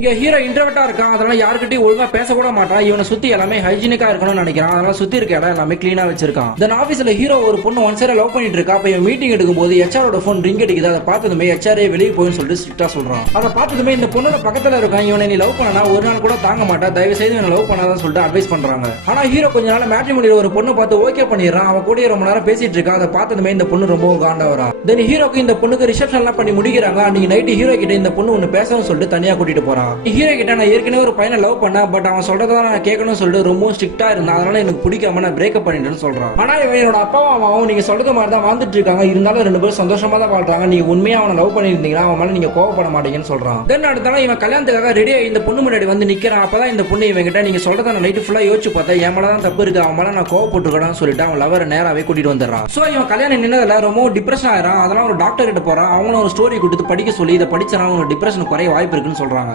இங்க ஹீரோ இன்ட்ரோவர்ட்டா இருக்கான், அதனால யாருக்கிட்டையும் ஒழுங்கா பேச கூட மாட்டான். இவனை சுத்தி எல்லாமே ஹைஜீனிக்கா இருக்கணும்னு நினைக்கிறான், அதனால சுத்தி இருக்க இடம் எல்லாமே கிளீனா வச்சிருக்கான். தென் ஆபீஸ்ல ஹீரோ ஒரு பொண்ணு ஒன் சைடா லவ் பண்ணிட்டு இருக்கா. அப்ப இவன் மீட்டிங் எடுக்கும்போது ஹெச்ஆரோட போன் ரிங் அடிக்குது. அதை பார்த்ததுமே ஹெச்ஆரே வெளியே போயின்னு சொல்லிட்டு ஸ்ட்ரிக்டா சொல்றான். அதை பார்த்ததுமே இந்த பொண்ணோட பக்கத்துல இருக்கான், இவனை நீ லவ் பண்ணனா ஒரு நாள் கூட தாங்க மாட்டா, தயவு செய்து இவனை லவ் பண்ணாதான் சொல்லிட்டு அட்வைஸ் பண்றாங்க. ஆனா ஹீரோ கொஞ்ச நாள் மேட்ரிமோனியில ஒரு பொண்ணு பார்த்து ஓகே பண்ணிடுறான். அவன் கூட ரொம்ப நேரம் பேசிட்டு இருக்கா. அதை பார்த்ததுமே இந்த பொண்ணு ரொம்ப காண்டா வரா. தென் ஹீரோக்கு இந்த பொண்ணுக்கு ரிசப்ஷன் எல்லாம் பண்ணி முடிக்கிறாங்க. அன்னைக்கு நைட் ஹீரோ கிட்ட இந்த பொண்ணு ஒன்னு பேசணும்னு சொல்லிட்டு தனியா கூட்டிட்டு போறான். ஹீரோ கிட்ட நான் ஏற்கனவே ஒரு பையனை லவ் பண்ண, பட் அவன் சொல்றதான் நான் கேட்கணும்னு சொல்லிட்டு ரொம்ப ஸ்ட்ரிக்டா இருந்தான், அதனால எனக்கு பிடிக்காம நான் பிரேக்கப் பண்ணிட்டேன்னு சொல்றான். ஆனா இவனோட அப்பாவும் அம்மாவும் நீங்க சொல்றது மாதிரி தான் வாழ்ந்துட்டு இருக்காங்க, இருந்தாலும் ரெண்டு பேரும் சந்தோஷமா தான் வாழ்றாங்க, நீங்க உண்மையா அவனை லவ் பண்ணிருந்தீங்கன்னா அவன் மேல நீங்க கோவப்பட மாட்டீங்கன்னு சொல்றான். தென் அடுத்தாலும் இவன் கல்யாணத்துக்காக ரெடியா இந்த பொண்ணு முன்னாடி வந்து நிக்கிறான். அப்பதான் இந்த பொண்ணு இவன் கிட்ட நீங்க சொல்றத நான் நைட்டு ஃபுல்லா யோசிச்சு பார்த்தேன், என் மேலதான் தப்பு இருக்கு, அவன் மேல நான் கோவப்பட்டுருக்கேன்னு சொல்லிட்டு அவன் லவரை நேராவே கூட்டிட்டு வந்துடுறான். சோ இவன் கல்யாணம் நின்னதுல ரொம்ப டிப்ரெஷன் ஆயிரான். அதெல்லாம் ஒரு டாக்டர் கிட்ட போறான். அவங்களும் ஒரு ஸ்டோரி கொடுத்து படிக்க சொல்லி இதை படிச்சா அவனோட டிப்ரெஷன் குறைய வாய்ப்பு இருக்குன்னு சொல்றாங்க.